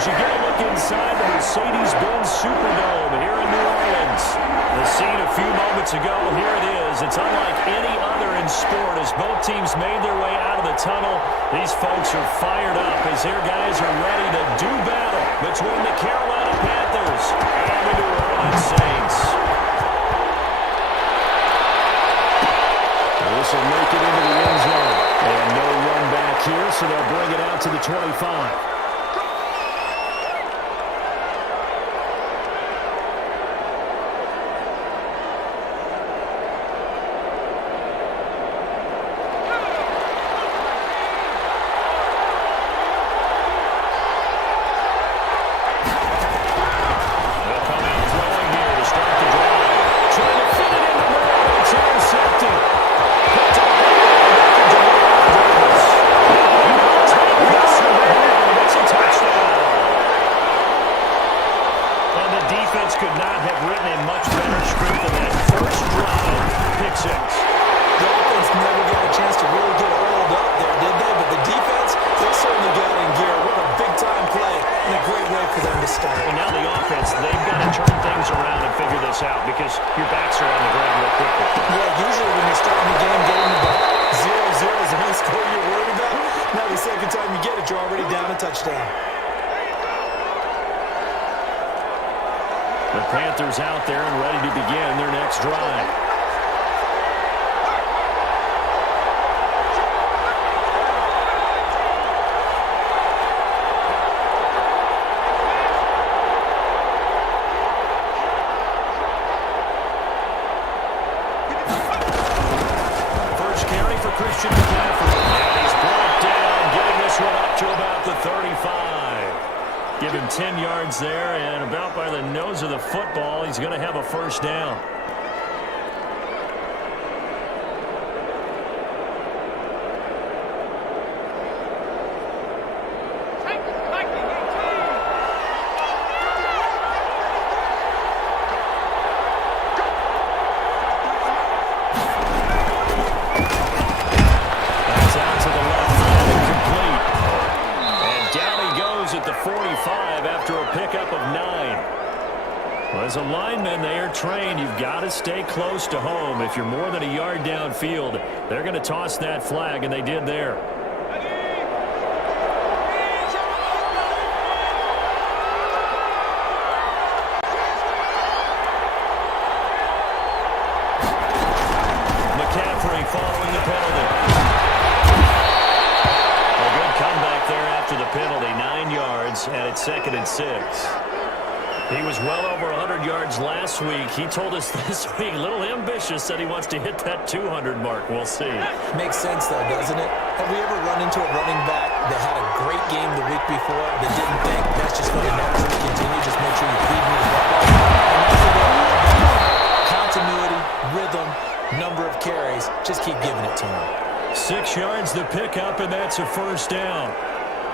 as you get a look inside the Mercedes-Benz Superdome here in New Orleans. The scene a few moments ago, here it is. It's unlike any other in sport as both teams made their way out of the tunnel. These folks are fired up as their guys are ready to do battle between the Carolina Panthers and the New Orleans Saints. This will make it into the end zone. And no run back here, so they'll bring it out to the 25. Could not have written a much better script than that first drive, pick six. The offense never got a chance to really get oiled up there, did they? But the defense, they certainly got in gear. What a big-time play and a great way for them to start. And now the offense, they've got to turn things around and figure this out because your backs are on the ground real quickly. Yeah, usually when you're starting the game, getting the ball 0-0 is the only score you're worried about. Now the second time you get it, you're already down a touchdown. The Panthers out there and ready to begin their next drive. First carry for Christian McCaffrey. And he's brought down, getting this one up to about the 35. Give him 10 yards there, and about by the nose of the football, he's going to have a first down. That's out to the left side and complete. And down he goes at the 45 after a pickup of 9. Well, as a lineman, they are trained. You've got to stay close to home. If you're more than a yard downfield, they're going to toss that flag, and they did there. McCaffrey following the penalty. A good comeback there after the penalty. 9 yards, and it's 2nd and 6. He was well over 100 yards last week. He told us this week, a little ambitious, said he wants to hit that 200 mark. We'll see. Makes sense, though, doesn't it? Have we ever run into a running back that had a great game the week before that didn't think that's just going to naturally continue? Just make sure you feed me the football. Continuity, rhythm, number of carries. Just keep giving it to him. 6 yards the pickup, and that's a first down.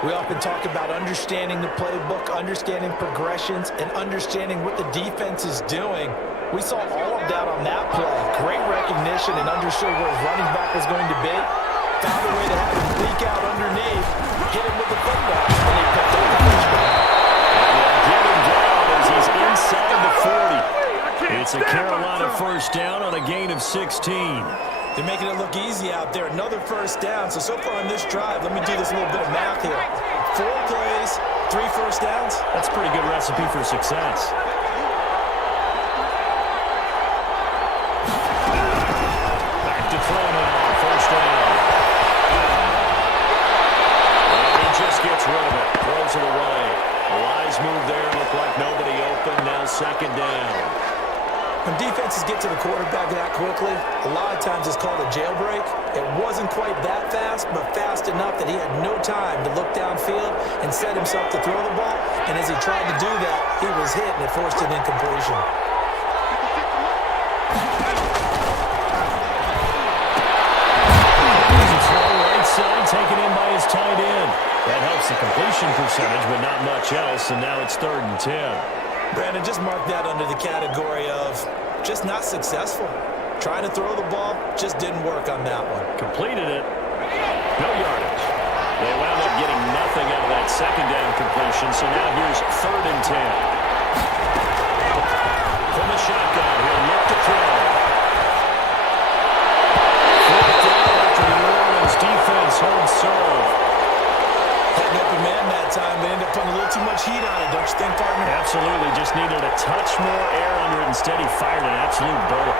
We often talk about understanding the playbook, understanding progressions, and understanding what the defense is doing. We saw all of that on that play. Great recognition and understood where his running back was going to be. Found a way to have him leak out underneath, hit him with the football, and he picked up the touchdown. And they'll get him down as he's inside the 40. It's a Carolina first down on a gain of 16. They're making it look easy out there. Another first down. So far on this drive, let me do this little bit of math here. 4 plays, 3 first downs. That's a pretty good recipe for success. Back to throw now. First down. And he just gets rid of it. Throws it away. A wise move there. Looked like nobody open. Now 2nd down. When defenses get to the quarterback that quickly, a lot of times it's called a jailbreak. It wasn't quite that fast, but fast enough that he had no time to look downfield and set himself to throw the ball. And as he tried to do that, he was hit and it forced an incompletion. Right side taken in by his tight end. That helps the completion percentage, but not much else. And now it's 3rd and 10. Brandon, just mark that under the category of just not successful. Trying to throw the ball just didn't work on that one. Completed it. No yardage. They wound up getting nothing out of that 2nd down completion. possession, so now here's 3rd and 10. From the shotgun, he'll look to throw. Fourth down after the New Orleans defense holds serve. Had an open man that time, but ended up putting a little too much heat on it, don't you think, partner? Absolutely. Just needed a touch more air under it. Instead, he fired an absolute bullet.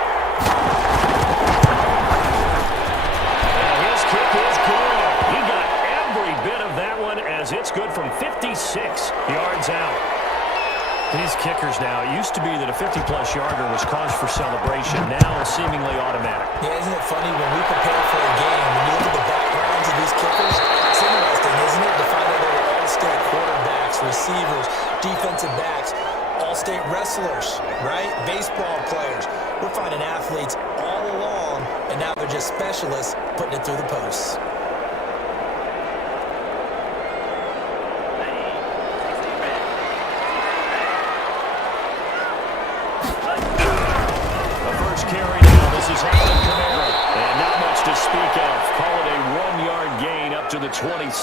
And his kick is good. He got every bit of that one as it's good from 56 yards out. These kickers now, it used to be that a 50-plus yarder was cause for celebration. Now seemingly automatic. Yeah, isn't it funny when we prepare for a game, when you look at the backgrounds of these kickers, it's interesting, isn't it, to find out they were all-state quarterbacks, receivers, defensive backs, all-state wrestlers, right? Baseball players. We're finding athletes all along, and now they're just specialists putting it through the posts. Carry now. This is Alvin Kamara. And not much to speak of. Call it a 1-yard gain up to the 26.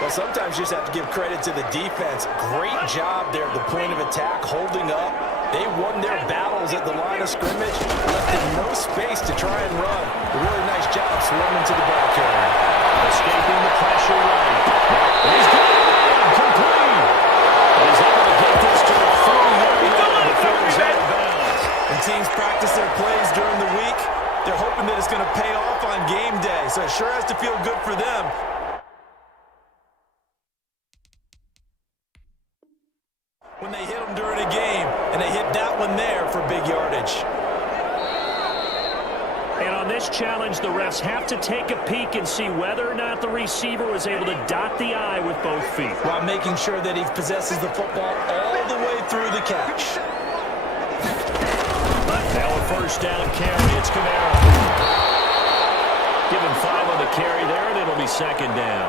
Well, sometimes you just have to give credit to the defense. Great job there at the point of attack, holding up. They won their battles at the line of scrimmage, left them no space to try and run. A really nice job swarming to the ball carrier. Escaping the pressure right. He's got it. Complete. He's able to get this to the 40-yard line before he's out of bounds. When teams practice their plays during the week, they're hoping that it's going to pay off on game day. So it sure has to feel good for them. When they hit them during a game, and they hit that one there for big yardage. And on this challenge, the refs have to take a peek and see whether or not the receiver was able to dot the I with both feet. While making sure that he possesses the football all the way through the catch. Now a 1st down carry. It's Kamara. Give him 5 on the carry there, and it'll be 2nd down.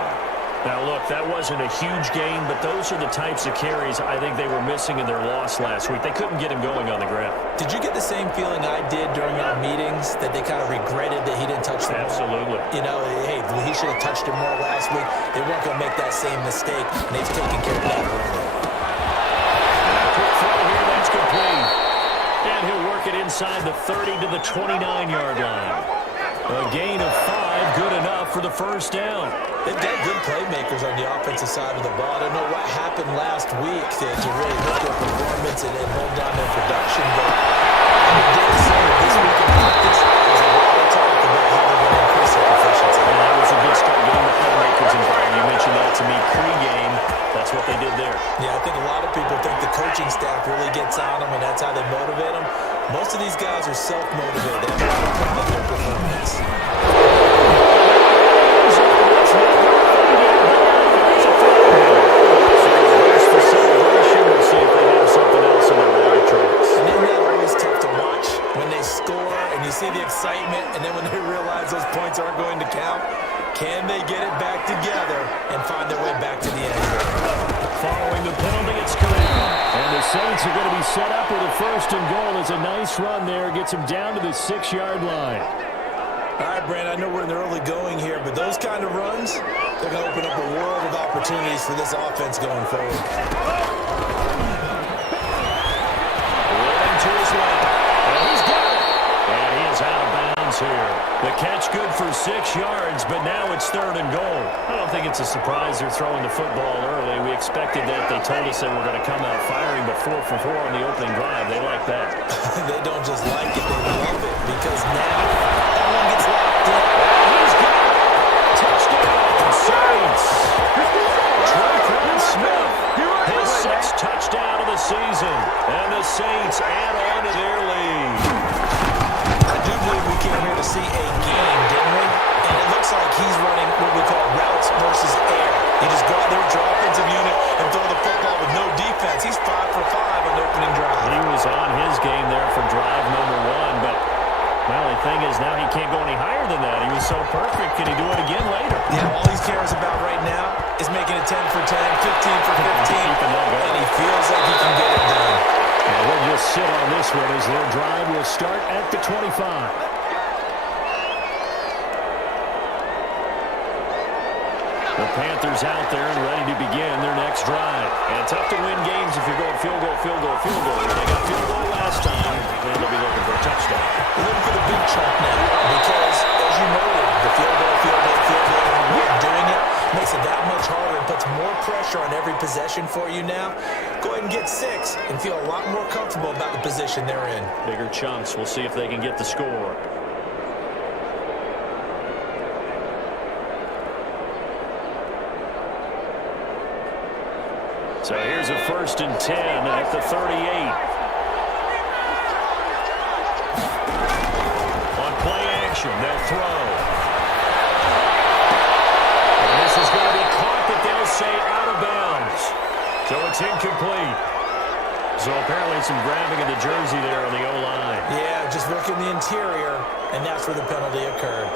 Now, look, that wasn't a huge gain, but those are the types of carries I think they were missing in their loss last week. They couldn't get him going on the ground. Did you get the same feeling I did during our meetings, that they kind of regretted that he didn't touch the ball? Absolutely. You know, hey, he should have touched it more last week. They weren't going to make that same mistake, and they've taken care of that early. Quick throw here, that's complete. And he'll work it inside the 30 to the 29-yard line. A gain of 5, good enough for the 1st down. They've got good playmakers on the offensive side of the ball. I don't know what happened last week to really lift their performance and hold down their production, but I dare say this week in practice, there's a lot of talk about how they're going to increase their proficiency. And that was a good start getting the playmakers involved. You mentioned that to me pre-game. That's what they did there. Yeah, I think a lot of people think the coaching staff really gets on them, and that's how they motivate them. Most of these guys are self-motivated. They have a lot of pride in their performance. See the excitement, and then when they realize those points aren't going to count, can they get it back together and find their way back to the end zone? Following the penalty, it's Kamara. And the Saints are going to be set up with a 1st and goal. It's a nice run there. Gets him down to the 6-yard line. All right, Brandon, I know we're in the early going here, but those kind of runs, they're going to open up a world of opportunities for this offense going forward. Rolling to his left. And he's got it. And he is out of bounds here. The catch good for 6 yards, but now it's 3rd and goal. I don't think it's a surprise they're throwing the football early. We expected that. They told us they were going to come out firing, but 4 for 4 on the opening drive. They like that. They don't just like it, they love it, because now everyone gets locked in. He's got it. Touchdown, Saints. Trey Smith, his 6th touchdown of the season. And the Saints add on to their lead. I do believe we came here to see a game, didn't we? And it looks like he's running what we call routes versus air. You just go out there with your offensive unit and throw the football with no defense. He's 5 for 5 on the opening drive. He was on his game there for drive number 1, but well, the thing is now he can't go any higher than that. He was so perfect. Can he do it again later? Yeah, all he cares about right now is making it 10 for 10, 15 for 15, and he feels like he can get it done. And we'll just sit on this one as their drive will start at the 25. The Panthers out there and ready to begin their next drive. And tough to win games if you're going field goal, field goal, field goal. They got field goal last time, and they'll be looking for a touchdown. They're looking for the big chunk now because, as you noted, the field goal, and the way of doing it makes it that much harder and puts more pressure on every possession for you now. Go ahead and get 6 and feel a lot more comfortable about the position they're in. Bigger chunks. We'll see if they can get the score. So here's a 1st and 10 at the 38. On play action, they'll throw. And this is going to be caught, but they'll say out of bounds. So it's incomplete. So apparently some grabbing of the jersey there on the O-line. Yeah, just working the interior, and that's where the penalty occurred.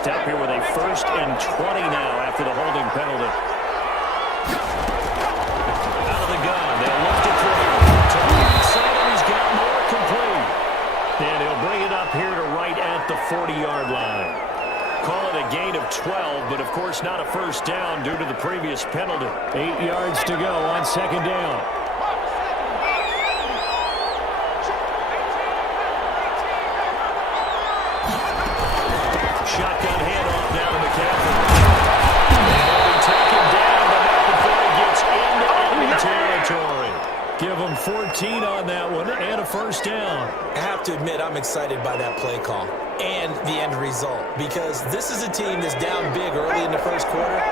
Up here with a 1st and 20 now after the holding penalty. Out of the gun. They'll lift it through. To the inside, and he's got more complete. And he'll bring it up here to right at the 40-yard line. Call it a gain of 12, but of course not a first down due to the previous penalty. 8 yards to go on 2nd down. Shotgun handoff down to McCaffrey. And they'll be taken down, but not before he gets into enemy territory. Give him 14 on that one and a first down. I have to admit, I'm excited by that play call and the end result because this is a team that's down big early in the first quarter,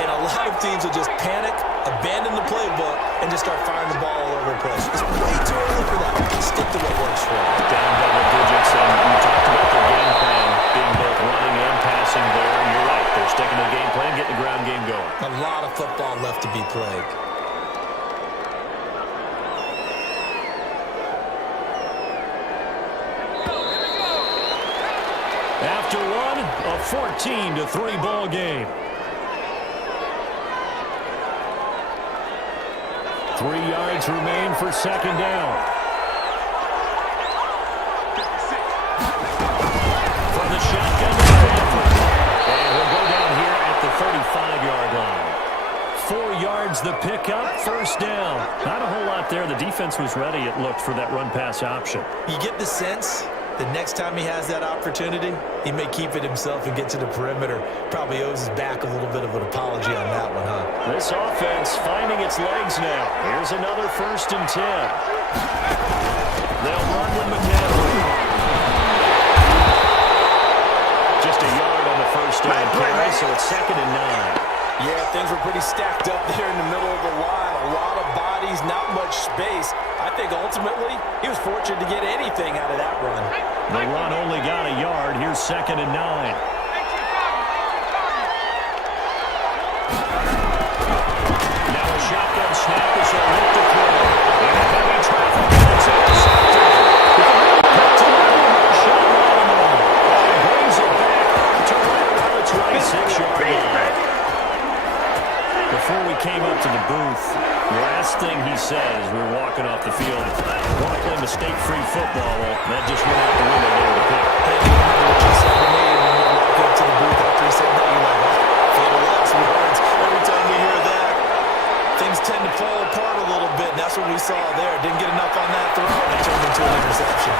and a lot of teams will just panic, abandon the playbook, and just start firing the ball all over the place. It's way too early for that. Stick to what works for them. Down double digits, and you talked about their game plan being both running and passing there, and you're right. They're sticking to the game plan, getting the ground game going. A lot of football left to be played. After one, a 14-3 ball game. 3 yards remain for 2nd down. From the shotgun to Stanford. And he'll go down here at the 35-yard line. 4 yards the pickup, 1st down. Not a whole lot there. The defense was ready, it looked, for that run-pass option. You get the sense the next time he has that opportunity, he may keep it himself and get to the perimeter. Probably owes his back a little bit of an apology on that one, huh? This offense finding its legs now. Here's another 1st and 10. They'll run with McCaffrey. Just a yard on the 1st down carry, so it's 2nd and 9. Yeah, things were pretty stacked up there in the middle of the line. A lot of bodies, not much space. I think ultimately he was fortunate to get anything out of that run. The run only got a yard. Here's 2nd and 9. Now a shotgun snap as they look to throw. In heavy traffic, it's intercepted. Shot Lattimore. And brings it back to right around the 26-yard line. Before we came up to the booth, the last thing he said as we were walking off the field, want to play mistake-free football. Well, that just went out the window there to pick. Hey, you remember what you said to me when you walked up to the booth after he said that? You're like, oh, fatal last words. Every time we hear that, things tend to fall apart a little bit, and that's what we saw there. Didn't get enough on that throw, and it turned into an interception.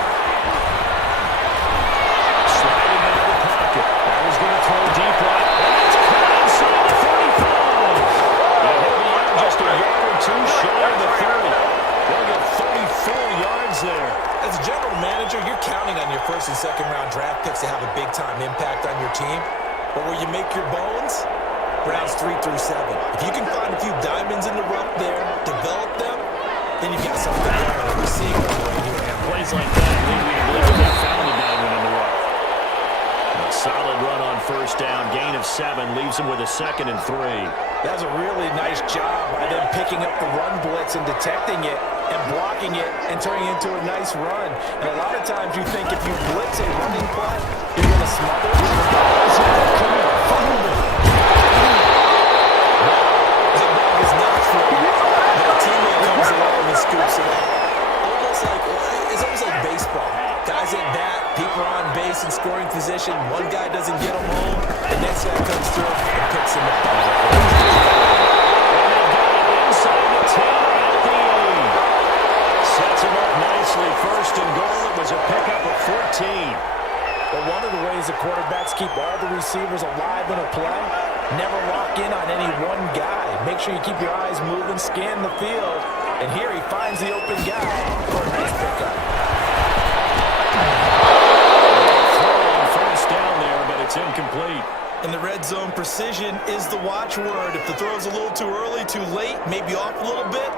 Sliding out of the pocket. That was going to throw deep right. And it's caught inside the 35. And he'll be out just a yard or two shy of the 30. They'll get 34 yards there. As a general manager, you're counting on your 1st and 2nd round draft picks to have a big-time impact on your team. But where you make your bones, rounds 3 through 7. If you can find a few diamonds in the rough there, develop them, then you've got something there. And we're seeing it right here. Plays like that lead me to believe they found a diamond in the rough. A solid run on 1st down. Gain of 7 leaves them with a 2nd and 3. That was a really nice job by them picking up the run blitz and detecting it. and blocking it and turning it into a nice run. And a lot of times you think if you blitz a running play, you're going to smother it. That ball is not thrown. But a teammate comes along and scoops it up. It's almost like baseball. Guys at bat, people are on base in scoring position. One guy doesn't get them home. The next guy comes through and picks him up. Inside the 10 at the 8. Sets him up nicely. First and goal. It was a pickup of 14. But one of the ways the quarterbacks keep all the receivers alive in a play, never lock in on any one guy. Make sure you keep your eyes moving, scan the field. And here he finds the open guy for a nice pickup. First down there, but it's incomplete. In the red zone, precision is the watchword. If the throw's a little too early, too late, maybe off a little bit,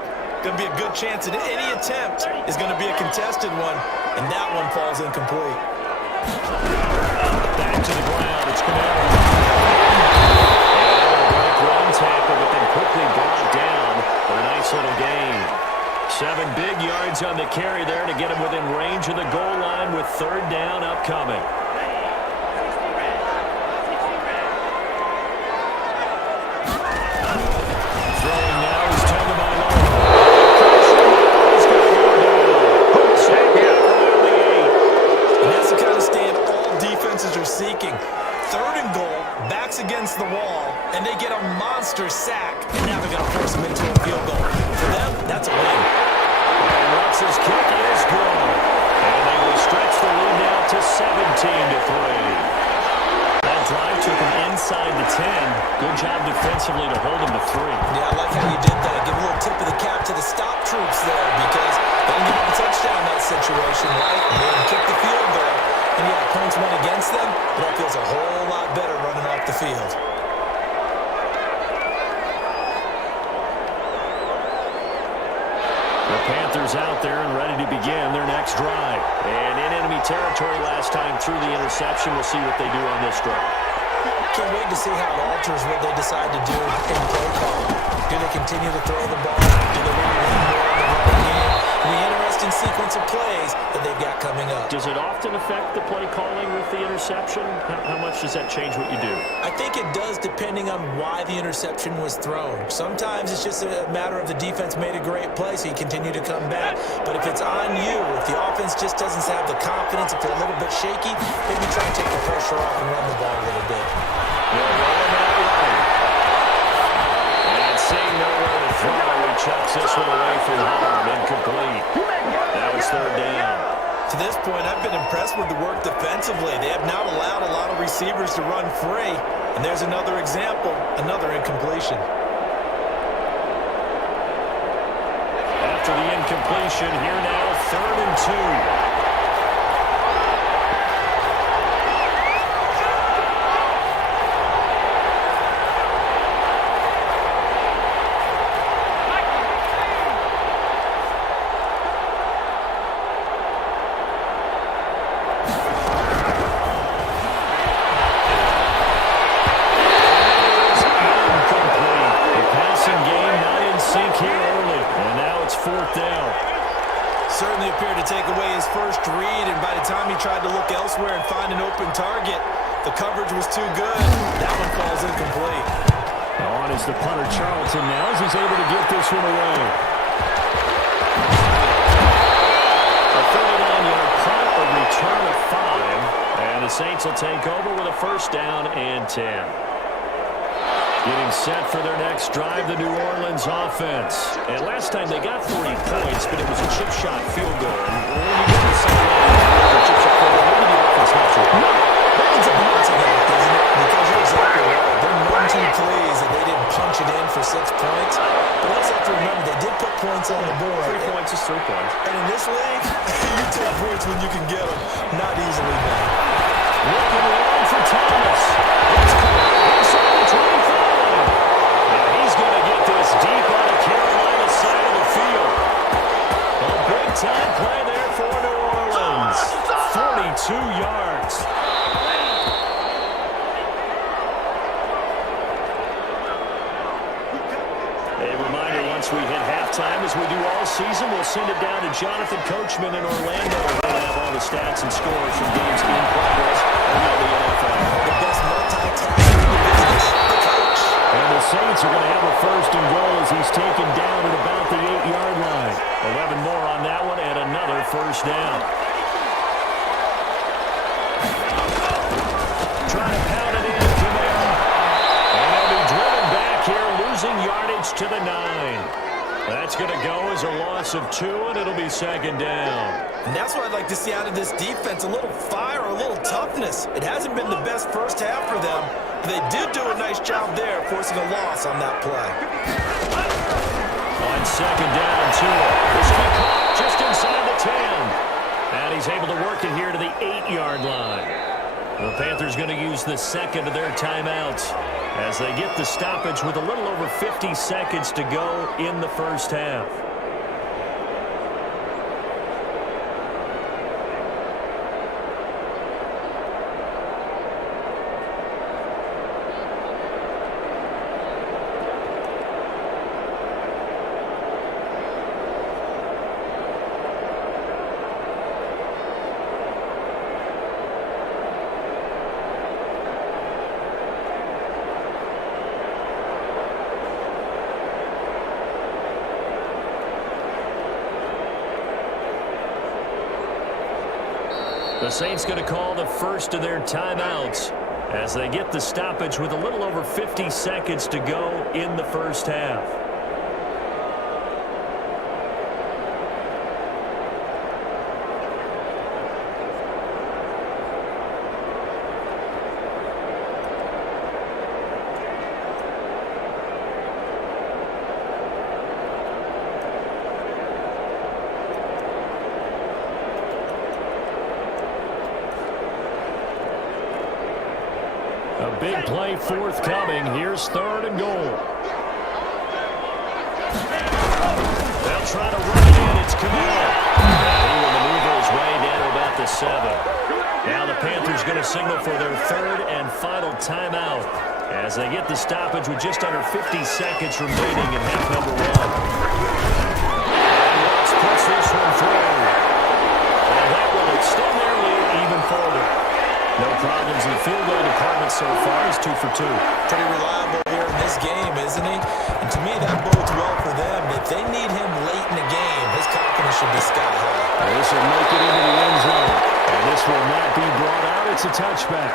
going to be a good chance that any attempt is going to be a contested one, and that one falls incomplete. Back to the ground. It's Camaro. Great run tackle, but then quickly brought down for a nice little gain. 7 big yards on the carry there to get him within range of the goal line with third down upcoming. Throwing now is Tagovailoa. And that's the kind of stand all defenses are seeking. Third and goal, backs against the wall, and they get a monster sack. And now they're going to force them into a field goal. For them, that's a win. And Rux's kick is good. And they will stretch the lead now to 17-3. That drive took him inside the 10. Good job defensively to hold him to 3. Yeah, I like how you did that. Give a little tip of the cap to the stop troops there because they didn't give him a touchdown in that situation, right? And they didn't kick the field goal. And yeah, points went against them, but that feels a whole lot better running off the field. The Panthers out there and ready to begin their next drive. And in enemy territory last time through the interception. We'll see what they do on this drive. Can't wait to see how it alters what they decide to do in play call. Do they continue to throw the ball? Do they want to run more in the running game? The interesting sequence of plays that they've got coming up. Does it often affect the play calling with the interception? How much does that change what you do? I think it does depending on why the interception was thrown. Sometimes it's just a matter of the defense made a great play, so you continue to come back. But if it's on you, if the offense just doesn't have the confidence, if they're a little bit shaky, maybe try and take the pressure off and run the ball a little bit. They're rolling that line. And seeing nowhere to throw, he chucks this one away from home. Incomplete. Now it's third down. To this point, I've been impressed with the work defensively. They have not allowed a lot of receivers to run free. And there's another example, another incompletion. After the incompletion, here now, 3rd and 2. Certainly appeared to take away his first read, and by the time he tried to look elsewhere and find an open target, the coverage was too good. That one falls incomplete. On is the punter Charlton now as he's able to get this one away. A 39-yard punt, a return of 5, and the Saints will take over with a first down and 10. Getting set for their next drive, the New Orleans offense. And last time they got 40 points, but it was a chip shot field goal. And when you get the sideline, chip shot field goal, maybe the offense not too good. It's a bouncing act, isn't it? Because you're exactly right. There are 1-2 plays that they didn't punch it in for 6 points. But also have to remember, they did put points on the board. 3 points is 3 points. And in this league, you take points when you can get them. Not easily done. Looking around for Thomas. It's inside the 25. He's going to get this deep on the Carolina side of the field. A big-time play there for New Orleans. send it down to Jonathan Coachman in Orlando. We'll have all the stats and scores from games in progress around the NFL. The best multitasking in the business, the coach. And the Saints are going to have a first and goal as he's taken down at about the 8-yard line. 11 more on that one and another first down. Trying to pound it in from there. And they'll be driven back here, losing yardage to the 9. That's going to go as a loss of 2, and it'll be second down. And that's what I'd like to see out of this defense, a little fire, a little toughness. It hasn't been the best first half for them, but they did do a nice job there, forcing a loss on that play. On second down, Tua. This will be caught just inside the 10. And he's able to work it here to the 8-yard line. The Panthers going to use the second of their timeouts as they get the stoppage with a little over 50 seconds to go in the first half. The Saints going to call the first of their timeouts as they get the stoppage with a little over 50 seconds to go in the first half. A big play forthcoming. Here's third and goal. They'll try to run it in. It's Camille. He will maneuver his way down to about the 7. Now the Panthers going to signal for their third and final timeout as they get the stoppage with just under 50 seconds remaining in half number 1. And Watts puts this one through. And that will extend their lead even further. No problems in the field goal department so far. He's 2 for 2. Pretty reliable here in this game, isn't he? And to me, that bodes well for them. If they need him late in the game, his confidence should be sky high. This will make it into the end zone. And this will not be brought out. It's a touchback.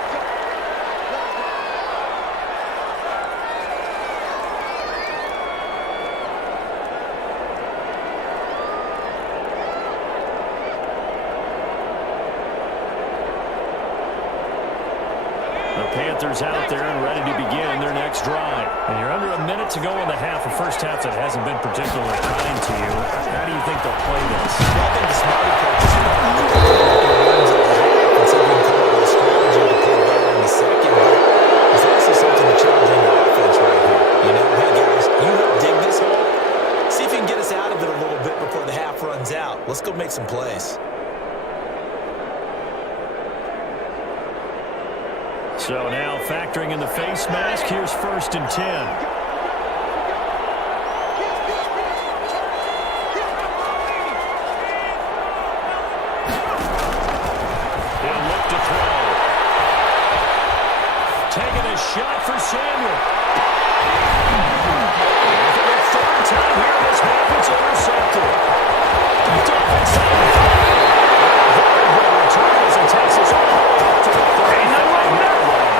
Panthers out there and ready to begin their next drive. And you're under a minute to go in the half. A first half that hasn't been particularly kind to you. How do you think they'll play this? I think the smart approach is to runs at the half and see if we can come up with a strategy to play better in the second. But there's also something to challenging the offense right here. You know, hey guys, you help dig this hole. See if you can get us out of it a little bit before the half runs out. Let's go make some plays. So now factoring in the face mask, here's first and 10. He'll look to throw. Taking a shot for Samuel. For the third time here, this half it's intercepted. Defense side. Very good return as he takes us all to the 35-yard line.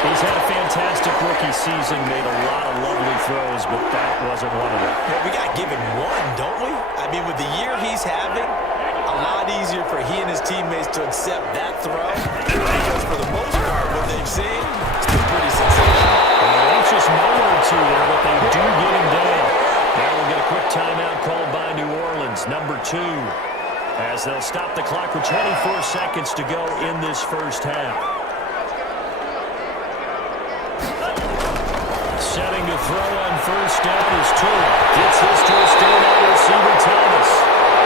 He's had a fantastic rookie season, made a lot of lovely throws, but that wasn't one of them. Yeah, we got given one, don't we? I mean, with the year he's having, a lot easier for he and his teammates to accept that throw because for the most part, what they've seen, it's been pretty sensational. An anxious moment or two there, but they do get him down. Now we'll get a quick timeout called by New Orleans, number 2, as they'll stop the clock with 24 seconds to go in this first half. Setting to throw on first down is Tua. Gets this to a standout receiver, Thomas.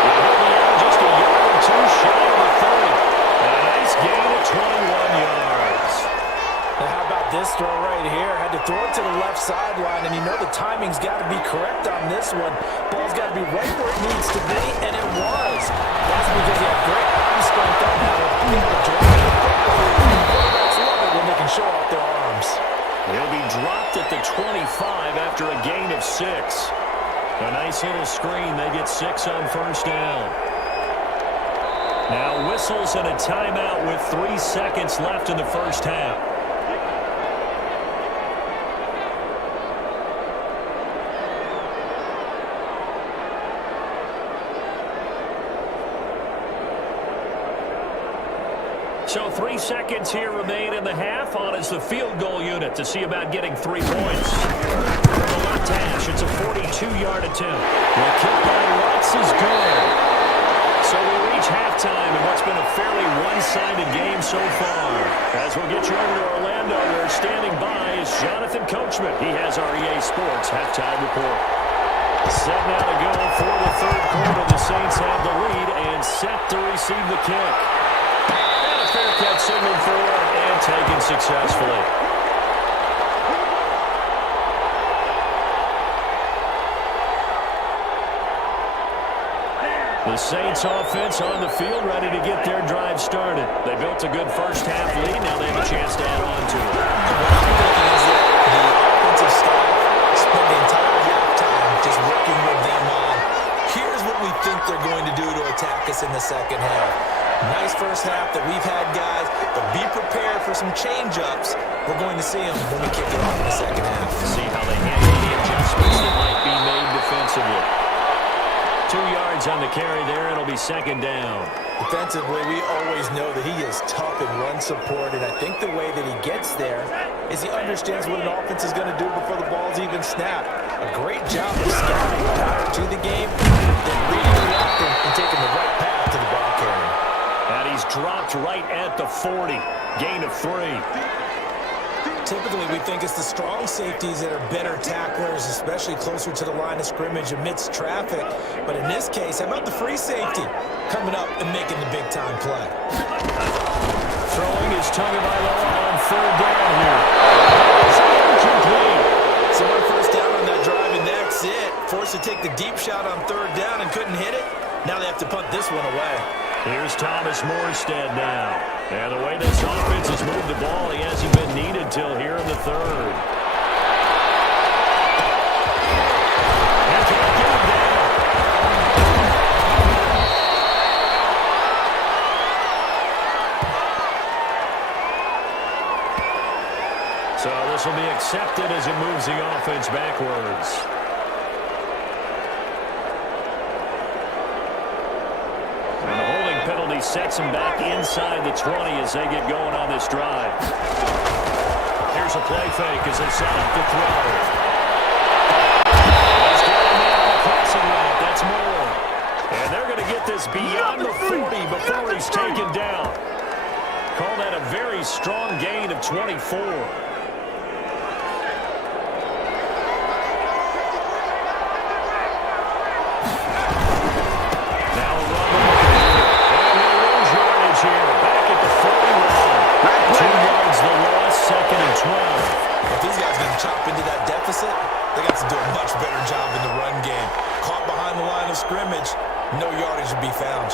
He'll be out just a yard or 2 shy of the 30. A nice gain of 21 yards. Now how about this throw right here? Had to throw it to the left sideline, and you know the timing's got to be correct on this one. Ball's got to be right where it needs to be, and it was. That's because he had great arm strength on that. Quarterbacks love it when they can show off their arms. He'll be dropped at the 25 after a gain of 6. A nice little screen. They get 6 on first down. Now whistles and a timeout with 3 seconds left in the first half. So 3 seconds here remain in the half. On is the field goal unit to see about getting 3 points. From the left hash, it's a 42-yard attempt. The kick by Lutz is good. So we reach halftime in what's been a fairly one-sided game so far. As we'll get you over to Orlando, where standing by is Jonathan Coachman. He has our EA Sports halftime report. Set now to go for the third quarter. The Saints have the lead and set to receive the kick. Fair catch signaled for and taken successfully. The Saints offense on the field ready to get their drive started. They built a good first half lead. Now they have a chance to add on to it. What I'm thinking is that the offensive staff spent the entire halftime just working with them on, here's what we think they're going to do to attack us in the second half. Nice first half that we've had, guys, but be prepared for some change-ups. We're going to see them when we kick it off in the second half. See how they handle the adjustments that might be made defensively. 2 yards on the carry there. It'll be second down. Defensively, we always know that he is tough in run support, and I think the way that he gets there is he understands what an offense is going to do before the ball's even snapped. A great job of scouting prior to the game, then reading the left and taking the right path to the ball carrier. And he's dropped right at the 40. Gain of 3. Typically, we think it's the strong safeties that are better tacklers, especially closer to the line of scrimmage amidst traffic. But in this case, how about the free safety coming up and making the big-time play? Throwing is Tagovailoa on third down here. It's incomplete. So one first down on that drive, and that's it. Forced to take the deep shot on third down and couldn't hit it. Now they have to punt this one away. Here's Thomas Morstead now. And the way this offense has moved the ball, he hasn't been needed till here in the third. He can't get him down. So this will be accepted as it moves the offense backwards. Penalty sets him back inside the 20 as they get going on this drive. Here's a play fake as they set up the throw. He's got a man on the crossing route. That's more. And they're going to get this beyond the 40 before he's taken down. Call that a very strong gain of 24. If these guys can chop into that deficit, they got to do a much better job in the run game. Caught behind the line of scrimmage, no yardage to be found.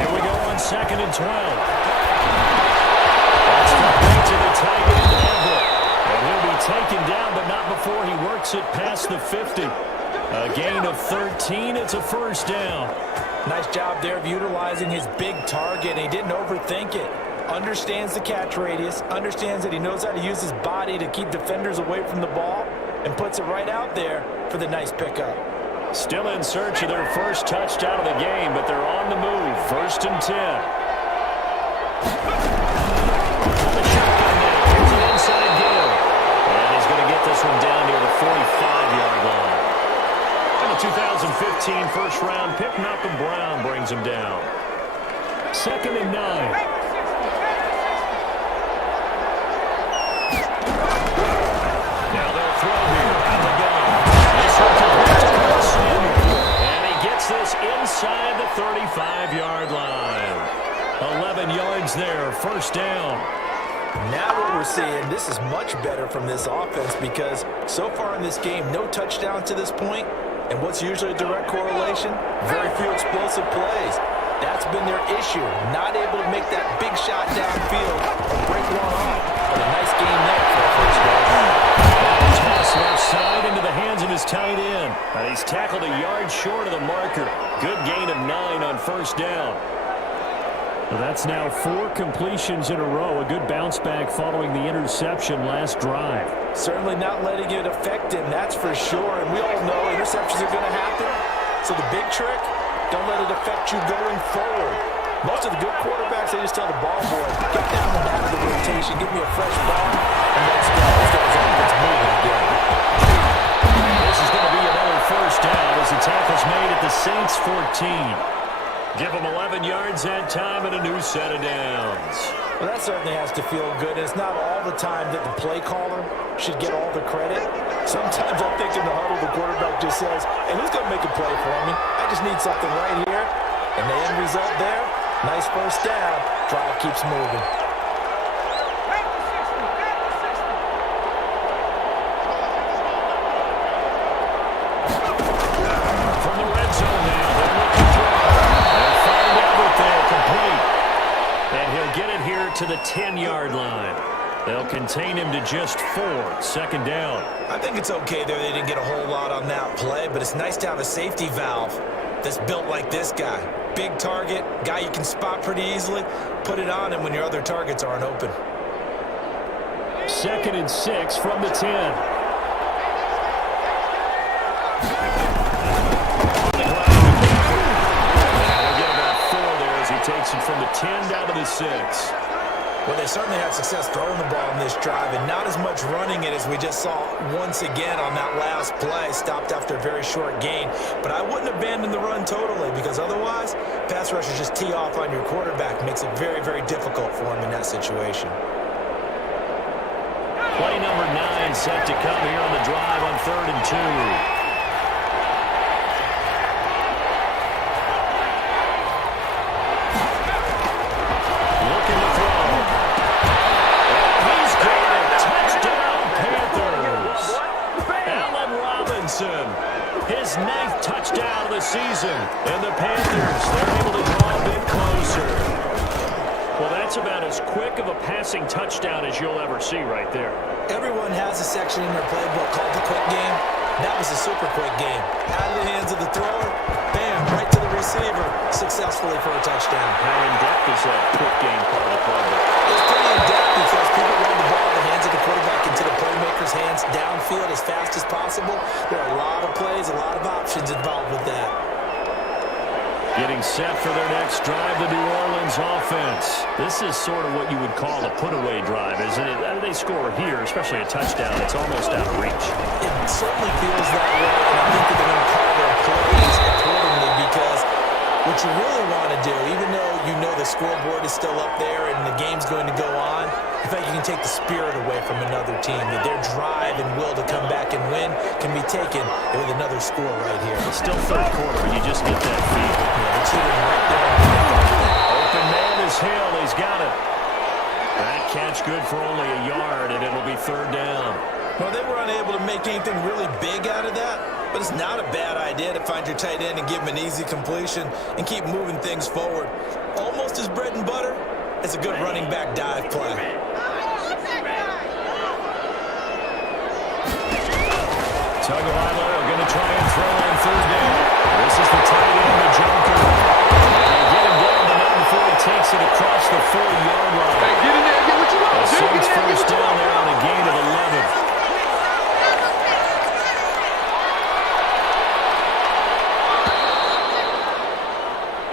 Here we go on 2nd and 12. That's complete to the tight end, Everett. And he'll be taken down, but not before he works it past the 50. A gain of 13. It's a first down. Nice job there of utilizing his big target. He didn't overthink it. Understands the catch radius. Understands that he knows how to use his body to keep defenders away from the ball. And puts it right out there for the nice pickup. Still in search of their first touchdown of the game, but they're on the move. 1st and 10. Here's an inside give. And he's going to get this one down near the 45-yard line. And a 2015 first-round pick, Malcolm Brown, brings him down. 2nd and 9. Now they'll throw here. Out the gun. This one to Samuel. inside the 35-yard line. 11 yards there, first down. Now what we're seeing, this is much better from this offense because so far in this game, no touchdowns to this point, and what's usually a direct correlation? Very few explosive plays. That's been their issue, not able to make that big shot downfield or break one off. But a nice game there for a first down. Toss left side into the hands of his tight end. He's tackled a yard short of the marker. Good gain of 9 on first down. Well, that's now 4 completions in a row. A good bounce back following the interception last drive. Certainly not letting it affect him, that's for sure. And we all know interceptions are going to happen. So the big trick, don't let it affect you going forward. Most of the good quarterbacks, they just tell the ball boy, get down and out of the rotation, give me a fresh ball, and let's go. Let's get his offense moving again. This is going to be another first down as the tackle's made at the Saints 14. Give them 11 yards that time and a new set of downs. Well, that certainly has to feel good. And it's not all the time that the play caller should get all the credit. Sometimes I think in the huddle, the quarterback just says, hey, who's going to make a play for me? I just need something right here. And the end result there, nice first down. Drive keeps moving. From the red zone now, they're looking to they'll find Everett there, complete. And he'll get it here to the 10-yard line. They'll contain him to just 4, second down. I think it's okay there. They didn't get a whole lot on that play, but it's nice to have a safety valve that's built like this guy. Big target, guy you can spot pretty easily. Put it on him when your other targets aren't open. 2nd and 6 from the 10. Takes it from the 10 down to the 6. Well, they certainly had success throwing the ball in this drive, and not as much running it as we just saw once again on that last play. Stopped after a very short gain. But I wouldn't abandon the run totally, because otherwise, pass rushers just tee off on your quarterback. Makes it very, very difficult for him in that situation. Play number 9 set to come here on the drive on 3rd and 2. His 9th touchdown of the season, and the Panthers, they're able to draw a bit closer. Well, that's about as quick of a passing touchdown as you'll ever see right there. Everyone has a section in their playbook called the quick game. That was a super quick game. Out of the hands of the thrower, bam, right to the receiver, successfully for a touchdown. How in-depth is that quick game part of the playbook? It's pretty in-depth because people run the ball out of the hands of the quarterback into the playmaker's hands downfield as fast as possible. There are a lot of plays, a lot of options involved with that. Getting set for their next drive, the New Orleans offense. This is sort of what you would call a put-away drive, isn't it? They score here, especially a touchdown. It's almost out of reach. It certainly feels that way, and I think that they're going to call their plays accordingly because what you really want to do, even though you know the scoreboard is still up there and the game's going to go on, in fact, you can take the spirit away from another team, that their drive and will to come back and win can be taken with another score right here. It's still 3rd quarter, but you just get that feel. Yeah, it's even right there. Open man is Hill. He's got it. That catch good for only a yard, and it'll be 3rd down. Well, they were unable to make anything really big out of that, but it's not a bad idea to find your tight end and give him an easy completion and keep moving things forward. Almost as bread and butter as a good running back dive play. Tagovailoa going to try and throw on 3rd down. This is the tight end, the junker. They get him down to 9 before he takes it across the 4-yard line. Hey, get in there, get what you want. The Saints first down there on a gain of 11.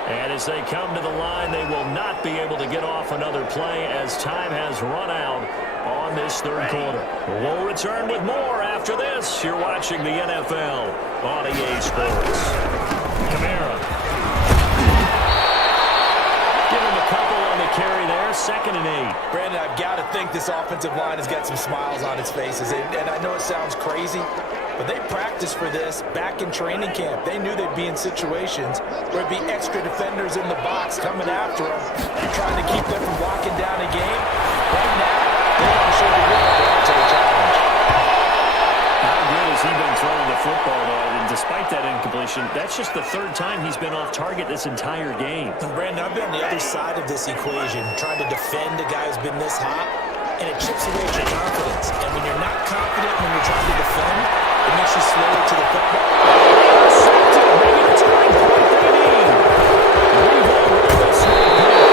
And as they come to the line, they will not be able to get off another play as time has run out on this 3rd quarter. We'll return with more after this. You're watching the NFL on EA Sports. Kamara. Give him a couple on the carry there. 2nd and 8. Brandon, I've got to think this offensive line has got some smiles on its faces. And I know it sounds crazy, But they practiced for this back in training camp. They knew they'd be in situations where there'd be extra defenders in the box coming after them, trying to keep them from locking down a game. Right now, they want to show the world they're up to the challenge. How good has he been throwing the football, though? And despite that incompletion, that's just the third time he's been off target this entire game. And Brandon, I've been on the other side of this equation, trying to defend a guy who's been this hot, and it chips away at your confidence. And when you're not confident when you're trying to defend, it makes you slower to the football. Maybe the turning point they need. Revolt with this one here.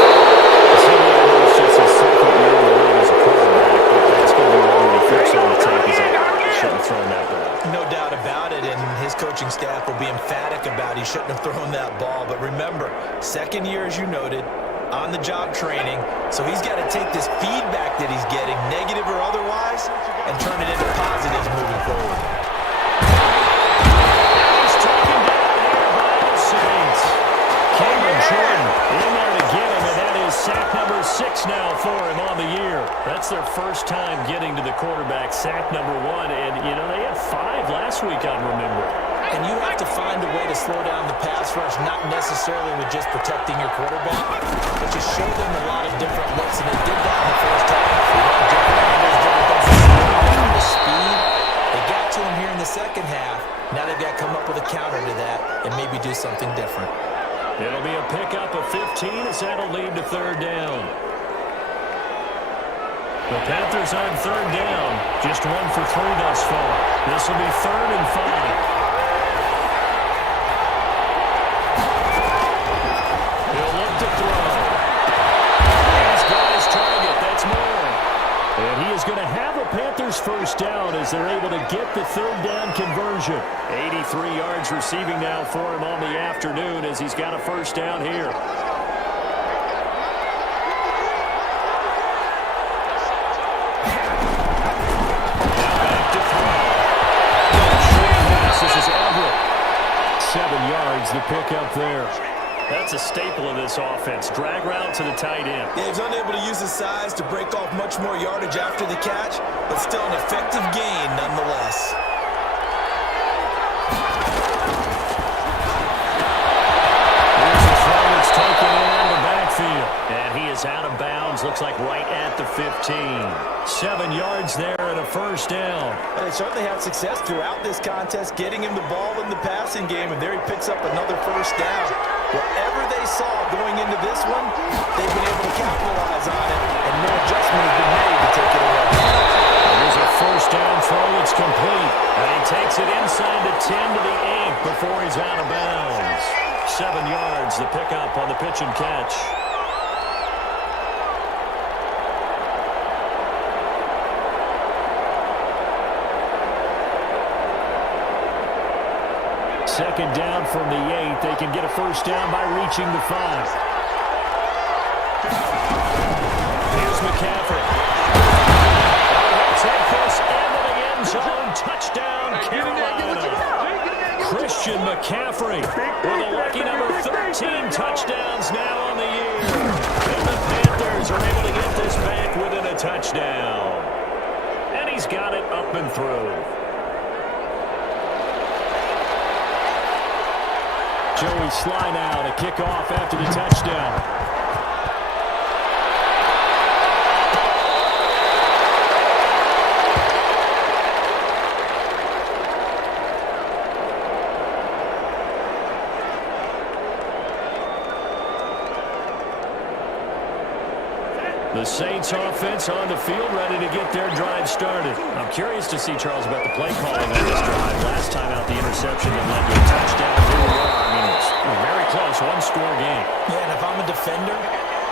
It's just his second year in the league as a quarterback, but that's going to be one when he flips on the tape. He's like, I shouldn't have thrown that ball. No doubt about it, and his coaching staff will be emphatic about he shouldn't have thrown that ball. But remember, second year, as you noted, on-the-job training, so he's got to take this feedback that he's getting, negative or otherwise, and turn it into positives moving forward. He's taken down here by the Saints. Cameron Jordan in there to get him, and that is sack number 6 now for him on the year. That's their first time getting to the quarterback, sack number 1, and, you know, they had 5 last week, I remember. And you have to find a way to slow down the pass rush, not necessarily with just protecting your quarterback, but just show them a lot of different looks, and they did that in the first half. Different angles, different things to slow down the speed. They got to him here in the second half. Now they've got to come up with a counter to that and maybe do something different. It'll be a pickup of 15 as that'll lead to third down. The Panthers on third down, just 1 for 3 thus far. This will be 3rd and 5. And he is going to have a Panthers first down as they're able to get the third down conversion. 83 yards receiving now for him on the afternoon as he's got a first down here. Now back to throw. This is Everett. 7 yards, the pickup there. That's a staple of this offense. Drag route to the tight end. Yeah, he's unable to use his size to break off much more yardage after the catch, but still an effective gain nonetheless. Here's a throw that's taken in out of the backfield. And he is out of bounds, looks like right at the 15. 7 yards there and a first down. They certainly had success throughout this contest, getting him the ball in the passing game, and there he picks up another first down. Whatever they saw going into this one, they've been able to capitalize on it, and no adjustment has been made to take it away. Here's a first down throw that's complete. And he takes it inside the 10 to the 8 before he's out of bounds. 7 yards, the pickup on the pitch and catch. Second down from the 8. They can get a first down by reaching the 5. Here's McCaffrey. Take this into the end zone. Touchdown, Carolina. Christian McCaffrey with a lucky number 13 touchdowns now on the year. And the Panthers are able to get this back within a touchdown. And he's got it up and through. Joey Sly now to kick off after the touchdown. The Saints offense on the field ready to get their drive started. I'm curious to see, Charles, about the play calling on this drive. Last time out, the interception that led to a touchdown. Here we are. I mean, it's very close, one-score game. Yeah, and if I'm a defender,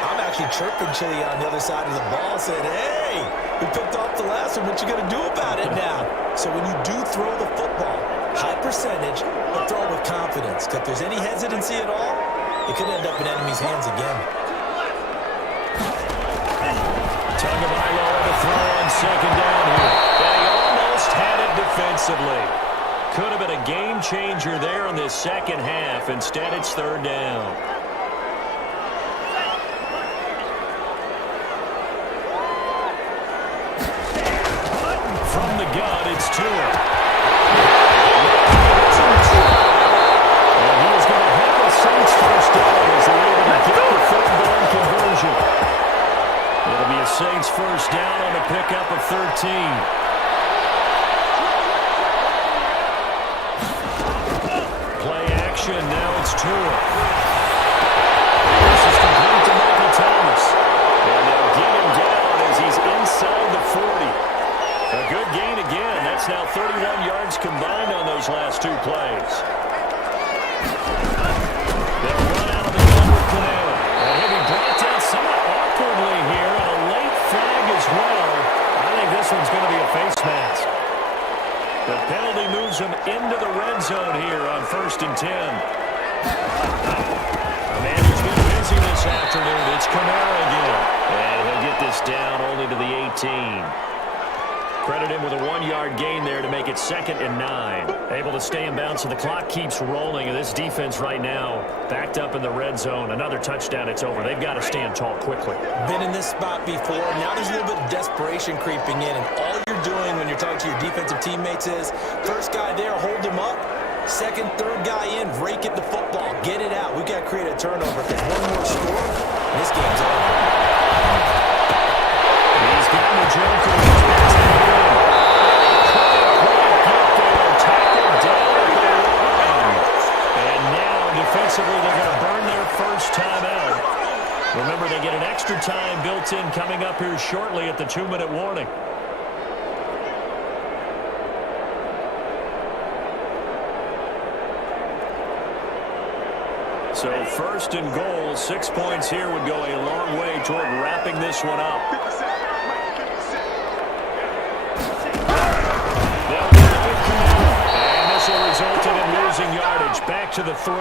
I'm actually chirping Chili on the other side of the ball, saying, hey, we picked off the last one. What you going to do about it now? So when you do throw the football, high percentage, but throw it with confidence. Because if there's any hesitancy at all, it could end up in enemy's hands again. Tagovailoa on the throw on second down here. And he almost had it defensively. Could have been a game changer there in this second half. Instead, it's third down. From the gun, it's Tua. first down on a pickup of 13. Play action, now it's Tua. This is complete to Michael Thomas. And they'll get him down as he's inside the 40. A good gain again. That's now 31 yards combined on those last two plays. They'll run out of the gun with Canelo. And he'll be brought down somewhat awkwardly here, and a late flag as well. I think this one's going to be a face mask. The penalty moves him into the red zone here on 1st and 10. A man who's been busy this afternoon. It's Kamara again. And he'll get this down only to the 18. Credit him with a 1-yard gain there to make it 2nd and 9. Able to stay in bounds, so the clock keeps rolling. And this defense right now backed up in the red zone. Another touchdown, it's over. They've got to stand tall quickly. Been in this spot before. Now there's a little bit of desperation creeping in. And all you're doing when you're talking to your defensive teammates is, first guy there, hold him up. Second, third guy in, rake at the football. Get it out. We've got to create a turnover. If there's one more score, and this game's over. He's got the Joker. Defensively, they're going to burn their first time out. Remember, they get an extra time built in coming up here shortly at the 2-minute warning. So 1st and goal, 6 points here would go a long way toward wrapping this one up. And this will result in losing yardage back to the 3.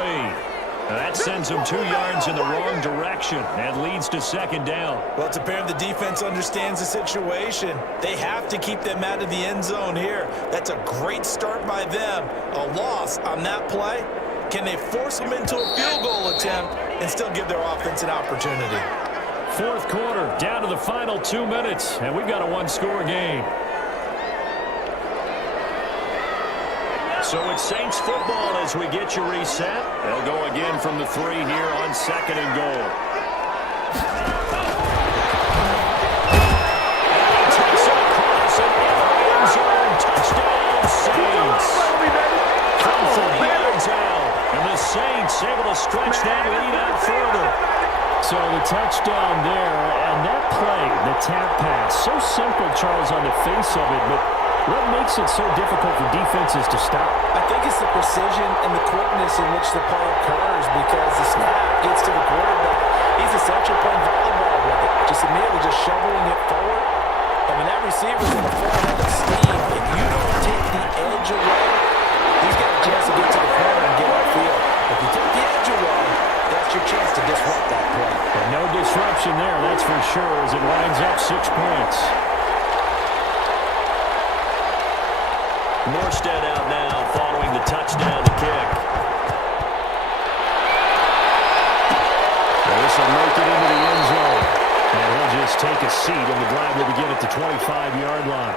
That sends them 2 yards in the wrong direction and leads to 2nd down. Well, it's apparent the defense understands the situation. They have to keep them out of the end zone here. That's a great start by them. A loss on that play. Can they force them into a field goal attempt and still give their offense an opportunity? 4th quarter, down to the final 2 minutes, and we've got a 1-score game. So it's Saints football as we get you reset. They'll go again from the 3 here on 2nd and goal. And takes it across and in the end zone. Touchdown, Saints. From 3 yards out. And the Saints able to stretch that lead out further. So the touchdown there, and that play, the tap pass, so simple, Charles, on the face of it, but what makes it so difficult for defenses to stop? I think it's the precision and the quickness in which the play occurs, because the snap gets to the quarterback. He's essentially playing volleyball with it, just immediately just shoveling it forward. And when that receiver's in the full head of steam, if you don't take the edge away, he's got a chance to get to the corner and get upfield. If you take the edge away, that's your chance to disrupt that play. And no disruption there, that's for sure, as it winds up 6 points. Morstead out now following the touchdown to kick. Well, this will make it into the end zone. And he'll just take a seat, and the drive will begin at the 25-yard line.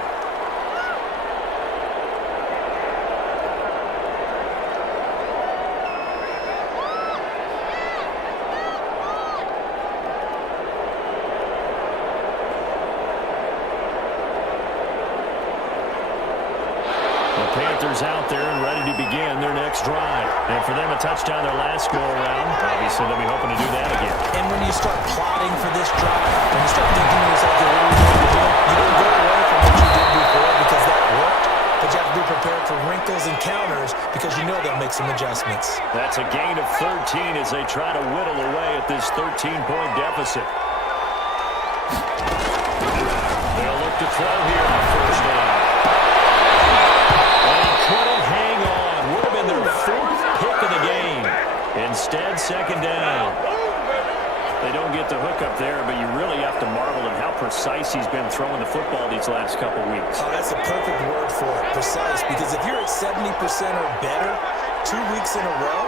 Panthers out there and ready to begin their next drive. And for them, a touchdown their last go-around. Obviously, they'll be hoping to do that again. And when you start plotting for this drive, when you start thinking to yourself, what are we going to do? You don't go away from what you did before because that worked. But you have to be prepared for wrinkles and counters because you know they'll make some adjustments. That's a gain of 13 as they try to whittle away at this 13-point deficit. They'll look to throw here on 1st down. Couldn't hang on. Would have been their 4th pick of the game. Instead, 2nd down. They don't get the hook up there, but you really have to marvel at how precise he's been throwing the football these last couple weeks. Oh, that's the perfect word for it, precise, because if you're at 70% or better 2 weeks in a row,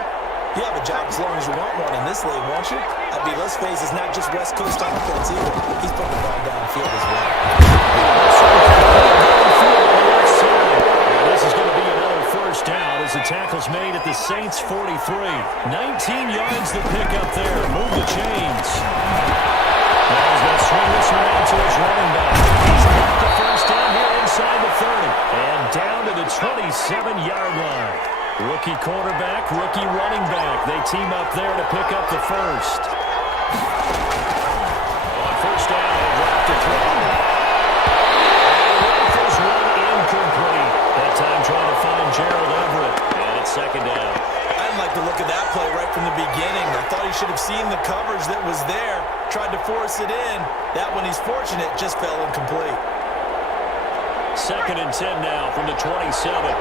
you have a job as long as you want one in this league, won't you? I mean, let's face it, it's not just West Coast offense either. He's putting the ball downfield as well. This is going to be another 1st down as the tackle's made at the Saints 43. 19 yards to pick up there. Move the chains. Now he's going to swing this one out to his running back. He's got the first down here inside the 30. And down to the 27-yard line. Rookie quarterback, rookie running back. They team up there to pick up the first. On first down, they drop to throw. And first one incomplete. That time trying to find Gerald Everett. And it's second down. I'd like to look at that play right from the beginning. I thought he should have seen the coverage that was there, tried to force it in. That one, he's fortunate, just fell incomplete. Second and 10 now from the 27.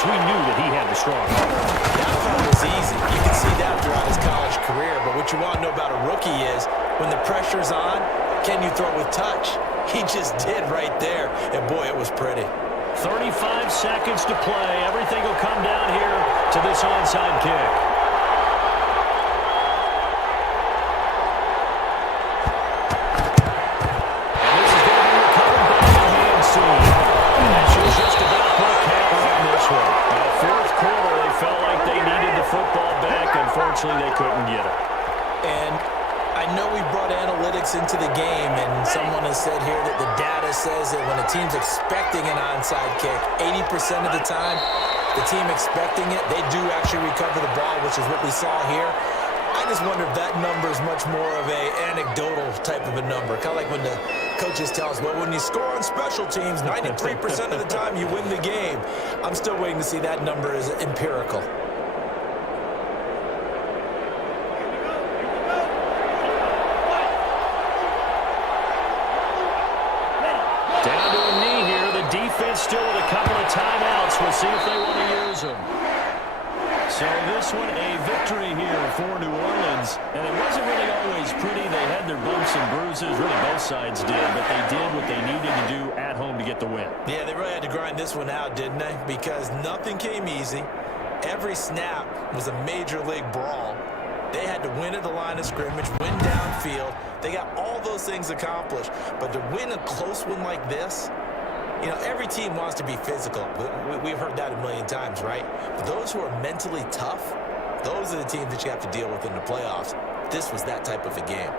We knew that he had the strong arm. That one was easy. You can see that throughout his college career. But what you want to know about a rookie is when the pressure's on, can you throw with touch? He just did right there. And, boy, it was pretty. 35 seconds to play. Everything will come down here to this onside kick. And this is going to be recovered by the hands team. And that should just about put a cap on this one. Now, fourth quarter, they felt like they needed the football back. Unfortunately, they couldn't get it. And I know we brought analytics into the game, and someone has said here that the data says that when a team's expecting an onside kick, 80% of the time, the team expecting it, they do actually recover the ball, which is what we saw here. I just wonder if that number is much more of a anecdotal type of a number. Kind of like when the coaches tell us, well, when you score on special teams, 93% of the time you win the game. I'm still waiting to see that number is empirical. Down to a knee here. The defense still with a couple of timeouts. We'll see if they want to use them. So this one, a victory here for New Orleans. And it wasn't really always pretty. They had their bumps and bruises. Really, both sides did. But they did what they needed to do at home to get the win. Yeah, they really had to grind this one out, didn't they? Because nothing came easy. Every snap was a major league brawl. They had to win at the line of scrimmage, win downfield. They got all those things accomplished. But to win a close one like this, you know, every team wants to be physical. We've heard that a million times, right? But those who are mentally tough, those are the teams that you have to deal with in the playoffs. This was that type of a game.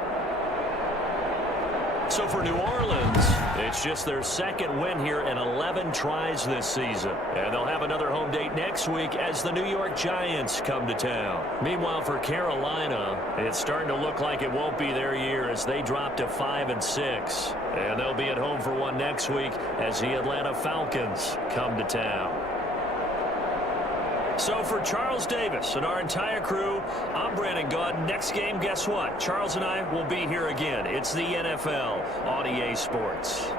So for New Orleans, it's just their second win here in 11 tries this season. And they'll have another home date next week as the New York Giants come to town. Meanwhile, for Carolina, it's starting to look like it won't be their year as they drop to 5-6. And they'll be at home for one next week as the Atlanta Falcons come to town. So for Charles Davis and our entire crew, I'm Brandon Gaudin. Next game, guess what? Charles and I will be here again. It's the NFL on EA Sports.